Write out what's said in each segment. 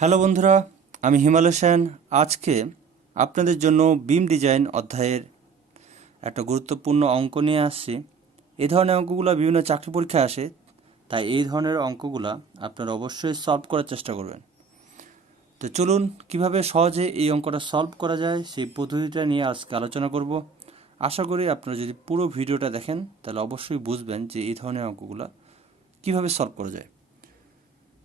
Hello বন্ধুরা, আমি হিমালয় সেন আজকে আপনাদের জন্য বিম ডিজাইন অধ্যায়ের একটা গুরুত্বপূর্ণ অঙ্ক নিয়ে আসছি। এই ধরনের অঙ্কগুলো বিভিন্ন চাকরি পরীক্ষায় আসে, তাই এই ধরনের অঙ্কগুলো আপনারা অবশ্যই সলভ করার চেষ্টা করবেন। তো চলুন, কীভাবে সহজে এই অঙ্কটা সলভ করা যায় সেই পদ্ধতিটা নিয়ে আজকে আলোচনা করব। আশা করি আপনারা যদি পুরো ভিডিওটা দেখেন, তাহলে অবশ্যই বুঝবেন যে এই ধরনের অঙ্কগুলো কীভাবে সলভ করা যায়।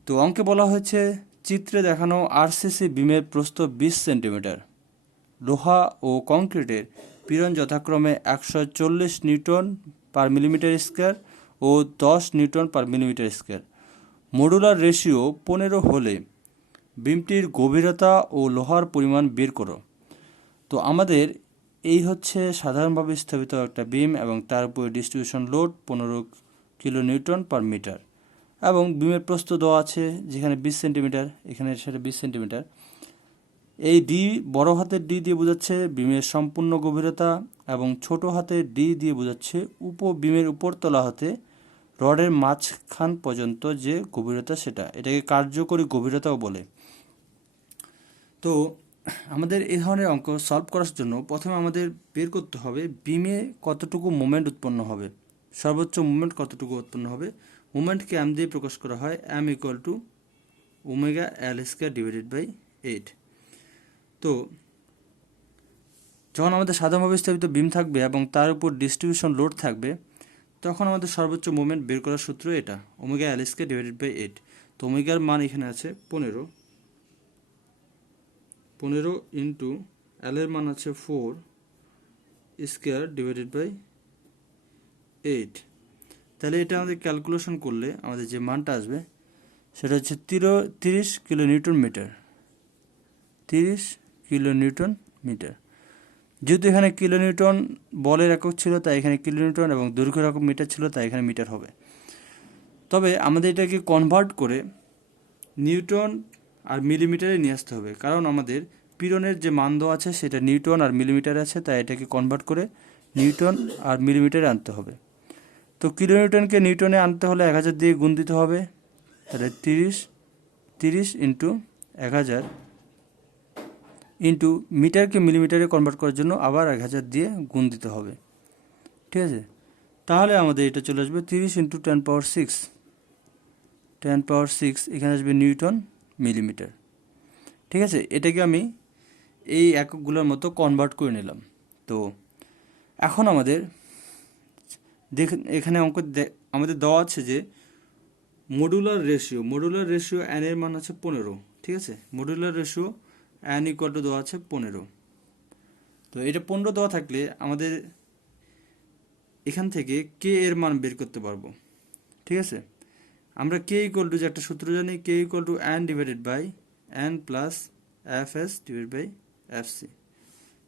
তো অঙ্কে বলা হয়েছে চিত্রে দেখানো আরসিসি বিমের প্রস্থ বিশ সেন্টিমিটার। লোহা ও কংক্রিটের পীড়ন যথাক্রমে একশো চল্লিশ নিউটন পার মিলিমিটার স্কোয়ার ও দশ newton per millimetre square. Modular ratio পনেরো হলে বিমটির গভীরতা ও লোহার পরিমাণ বের করো। তো আমাদের এই হচ্ছে সাধারণভাবে স্থাপিত একটা বিম এবং তার উপরে ডিস্ট্রিবিউশন লোড পনেরো কিলো নিউটন পার মিটার। এবং বিমের প্রস্থ দেওয়া আছে যেখানে বিশ সেন্টিমিটার, এখানে সেটা বিশ সেন্টিমিটার। এই ডি বড় হাতের ডি দিয়ে বোঝাচ্ছে বিমের সম্পূর্ণ গভীরতা এবং ছোট হাতের ডি দিয়ে বোঝাচ্ছে উপ বিমের উপরতলা হতে রডের মাঝখান পর্যন্ত যে গভীরতা সেটা। এটাকে কার্যকরী গভীরতাও বলে। তো আমাদের এই ধরনের অঙ্ক সলভ করার জন্য প্রথমে আমাদের বের করতে হবে বিমে কতটুকু মোমেন্ট উৎপন্ন হবে। সর্বোচ্চ মুভমেন্ট কতটুকু উৎপন্ন হবে? মুভমেন্টকে এম দিয়ে প্রকাশ করা হয় M equal to omega L square divided by eight তো, যখন আমাদের সাধারণভাবে স্থাপিত বিম থাকবে এবং তার উপর ডিস্ট্রিবিউশন লোড থাকবে, তখন আমাদের সর্বোচ্চ মুভমেন্ট বের করার সূত্র এটা omega L square divided by eight তো ওমেগার মান এখানে আছে পনেরো। পনেরো ইন্টু এলের মান আছে four square divided by eight তাহলে এটা আমাদের ক্যালকুলেশন করলে আমাদের যে মানটা আসবে, সেটা হচ্ছে তিরো, তিরিশ কিলো নিউটন মিটার। তিরিশ কিলো নিউটন মিটার। যেহেতু এখানে কিলো নিউটন বলের একক ছিল, তাই এখানে কিলো নিউটন এবং দৈর্ঘ্যের একক মিটার ছিল, তাই এখানে মিটার হবে। তবে আমাদের এটাকে কনভার্ট করে নিউটন আর মিলিমিটারে নিয়ে আসতে হবে। কারণ আমাদের পীড়নের যে মান দেওয়া আছে, সেটা নিউটন আর মিলিমিটারে আছে, তাই এটাকে কনভার্ট করে নিউটন আর মিলিমিটারে আনতে হবে। তো কিলো নিউটনকে নিউটনে আনতে হলে এক হাজার দিয়ে গুণ দিতে হবে। তাহলে তিরিশ তিরিশ ইন্টু এক হাজার ইন্টু মিটারকে মিলিমিটারে কনভার্ট করার জন্য আবার এক হাজার দিয়ে গুণ দিতে হবে। ঠিক আছে? তাহলে আমাদের এটা চলে আসবে তিরিশ into ten power six ten power six এখানে আসবে নিউটন মিলিমিটার। ঠিক আছে? এটাকে আমি এই এককগুলোর মতো কনভার্ট করে নিলাম। তো এখন আমাদের এখানে অঙ্ক আমাদের দেওয়া আছে যে modular ratio modular ratio N এর মান আছে পনেরো, ঠিক আছে? Modular ratio N equal to দেওয়া আছে পনেরো। তো এটা পনেরো দেওয়া থাকলে আমাদের এখান থেকে কে এর মান বের করতে পারব, ঠিক আছে? আমরা কে ইকুয়াল টু যে একটা সূত্র জানি K equal to N divided by N plus F S divide by F C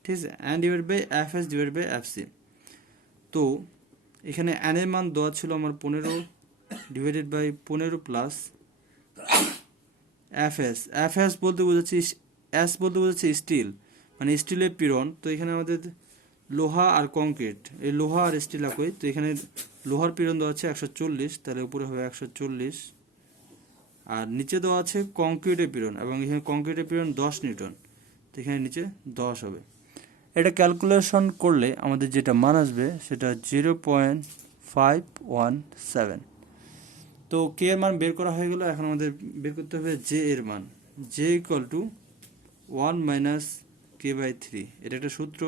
ঠিক আছে? N divide by F S divide by F C তো এখানে এর মান দেওয়া ছিল আমার পনেরো ডিভাইডেড বাই পনেরো plus F S F S বলতে বোঝাচ্ছি এস বলতে বোঝাচ্ছে স্টিল মানে স্টিলের পিরন তো এখানে আমাদের লোহা আর কংক্রিট এই লোহা আর স্টিল একই। তো এখানে লোহার পিরন দেওয়া আছে একশো চল্লিশ, তাহলে উপরে হবে একশো চল্লিশ। আর নিচে দেওয়া আছে কংক্রিটের পিরন এবং এখানে কংক্রিটের পিরন দশ নিউটন। তো এখানে নিচে দশ হবে। এটা ক্যালকুলেশন করলে আমাদের যেটা মান আসবে, সেটা zero point five one seven তো কে এর মান বের করা হয়ে গেল, এখন আমাদের বের করতে হবে জে এর মান। J equal to one minus K by three এটা একটা সূত্র,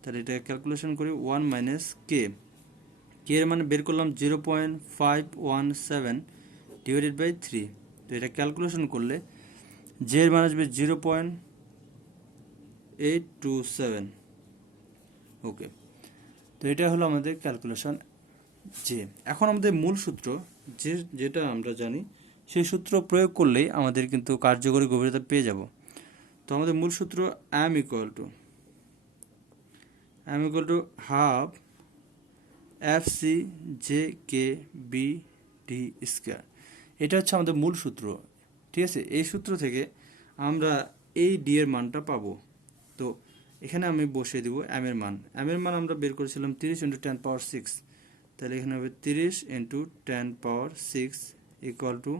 তাহলে এটা ক্যালকুলেশন করি ওয়ান মাইনাস কে কে এর মান বের করলাম zero point five one seven divided by three তো এটা ক্যালকুলেশন করলে জে এর মান আসবে zero point eight two seven okay তো এটা হলো আমাদের ক্যালকুলেশন যে এখন আমাদের মূল সূত্র, যে যেটা আমরা জানি, সেই সূত্র প্রয়োগ করলেই আমাদের কিন্তু কার্যকরী গভীরতা পেয়ে যাব। তো আমাদের মূল সূত্র M equal to M equal to half F C J K B D square এটা হচ্ছে আমাদের মূল সূত্র, ঠিক আছে? এই সূত্র থেকে আমরা এই ডি এর মানটা পাবো। তো এখানে আমি বসিয়ে দিব এম এর মান। এম এর মান আমরা বের করেছিলাম তিরিশ ইন্টু টেন পাওয়ার সিক্স তাহলে এখানে হবে তিরিশ into ten power six equal to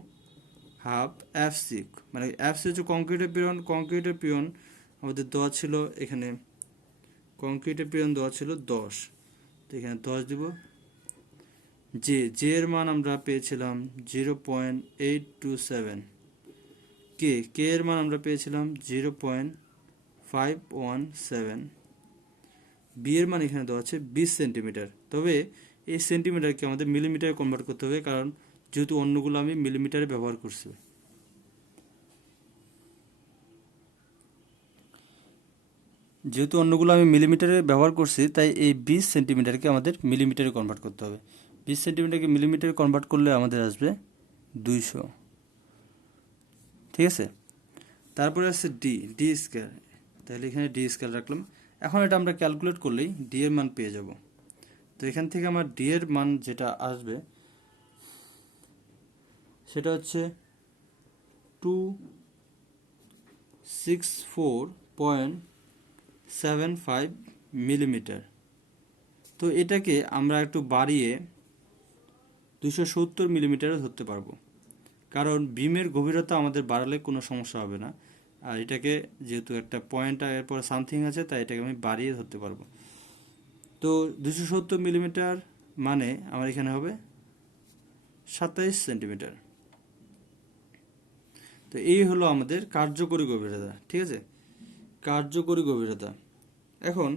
half F C মানে এফ সি হচ্ছে কংক্রিটের পিয়ন কংক্রিটের পিয়ন আমাদের দেওয়া ছিল এখানে। কংক্রিটের পিয়ন দেওয়া ছিল দশ। তো এখানে দশ দিব। জে জে এর মান আমরা পেয়েছিলাম zero point eight two seven K K এর মান আমরা পেয়েছিলাম zero point five one seven B এর মান এখানে দেওয়া আছে বিশ সেন্টিমিটার তবে এই সেন্টিমিটারকে আমাদের মিলিমিটারে কনভার্ট করতে হবে, কারণ যেহেতু অন্যগুলো আমি মিলিমিটারে ব্যবহার করছি। যেহেতু অন্যগুলো আমি মিলিমিটারে ব্যবহার করছি, তাই এই বিশ সেন্টিমিটারকে আমাদের মিলিমিটারে কনভার্ট করতে হবে। বিশ সেন্টিমিটারকে মিলিমিটারে কনভার্ট করলে আমাদের আসবে দুইশো। ঠিক আছে? তারপরে আছে ডি ডি স্কোয়ার তাহলে এখানে ডি স্কোয়ার রাখলাম। এখন এটা আমরা ক্যালকুলেট করলেই ডি এর মান পেয়ে যাব। তো এখান থেকে আমার ডি এর মান যেটা আসবে, সেটা হচ্ছে two six four point seven five millimetre তো এটাকে আমরা একটু বাড়িয়ে দুশো সত্তর মিলিমিটারে ধরতে পারব। কারণ বিমের গভীরতা আমাদের বাড়ালে কোনো সমস্যা হবে না। আর এটাকে যেহেতু একটা পয়েন্ট এরপর সামথিং আছে, তাই এটাকে আমি বাড়িয়ে ধরতে পারব। তো দুশো সত্তর মিলিমিটার মানে আমার এখানে হবে সাতাইশ সেন্টিমিটার তো এই হলো আমাদের কার্যকরী গভীরতা, ঠিক আছে? কার্যকরী গভীরতা। এখন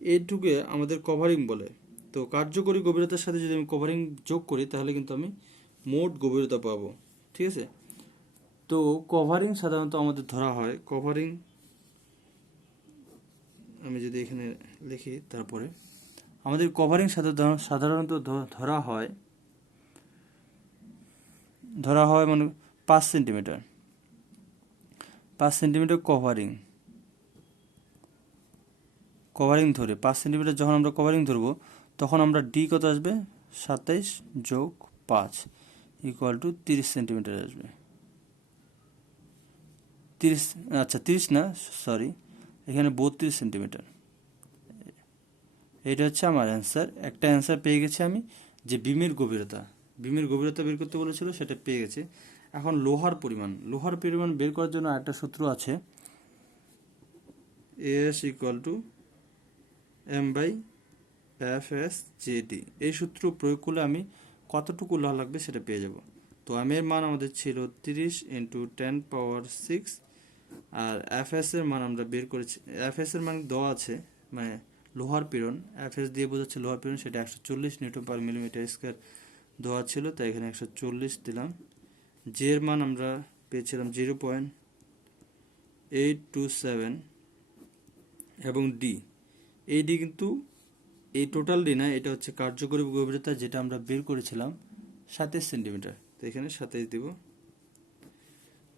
এইটুকে আমাদের কভারিং বলে। তো কার্যকরী গভীরতার সাথে যদি আমি কভারিং যোগ করি, তাহলে কিন্তু আমি মোট গভীরতা পাবো, ঠিক আছে? তো কভারিং সাধারণত আমাদের ধরা হয়। কভারিং আমি যদি এখানে লিখি তারপরে। আমাদের কভারিং সাধারণ- সাধারণত ধরা হয় ধরা হয় মানে পাঁচ সেন্টিমিটার পাঁচ সেন্টিমিটার কভারিং কভারিং ধরে, পাঁচ সেন্টিমিটার যখন আমরা কভারিং ধরবো, তখন আমরা ডি কত আসবে? সাতাইশ যোগ পাঁচ ইকুয়াল টু তিরিশ সেন্টিমিটার আসবে। তিরিশ আচ্ছা তিরিশ না সরি এখানে বত্রিশ সেন্টিমিটার এটা হচ্ছে আমার অ্যান্সার একটা অ্যান্সার পেয়ে গেছি আমি যে বিমের গভীরতা। বিমের গভীরতা বের করতে বলেছিল, সেটা পেয়ে গেছে। এখন লোহার পরিমাণ। লোহার পরিমাণ বের করার জন্য একটা সূত্র আছে। S equal to M by F S J D এই সূত্র প্রয়োগ করলে আমি কতটুকু লোহা লাগবে সেটা পেয়ে যাব। তো এর মান আমাদের ছিল তিরিশ ইন্টু টেন পাওয়ার সিক্স আর এফ এর মান আমরা বের করেছি এফ এর মান দেওয়া আছে মানে লোহার পীড়ন এফ এস দিয়ে বোঝাচ্ছে লোহার পীড়ন, সেটা একশো চল্লিশ নিউটন পার মিলিমিটার স্কোয়ার দেওয়া ছিল, তাই এখানে একশো চল্লিশ দিলাম। জে এর মান আমরা পেয়েছিলাম zero point eight two seven এবং ডি এই ডি কিন্তু এই টোটাল ডি না, এটা হচ্ছে কার্যকরী গভীরতা যেটা আমরা বের করেছিলাম সাতাইশ সেন্টিমিটার। তো এখানে সাতাইশ দিব।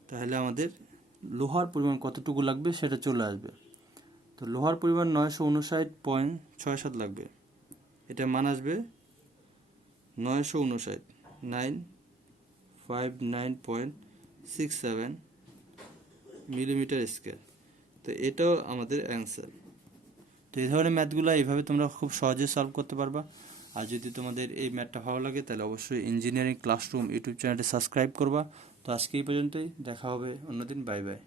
তাহলে আমাদের লোহার পরিমাণ কতটুকু লাগবে সেটা চলে আসবে। তো লোহার পরিমাণ নয়শো উনষাট পয়েন্ট ছয় সাত লাগবে। এটা মান আসবে নয়শো উনষাট, nine five nine point six seven millimetre square তো এটাও আমাদের অ্যান্সার। তো এই ধরনের ম্যাথগুলো এইভাবে তোমরা খুব সহজে সলভ করতে পারবা। আর যদি তোমাদের এই ম্যাটটা ভালো লাগে, তাহলে অবশ্যই ইঞ্জিনিয়ারিং ক্লাসরুম ইউটিউব চ্যানেলটি সাবস্ক্রাইব করবা। তো আজকে এই পর্যন্তই, দেখা হবে অন্যদিন বাই বাই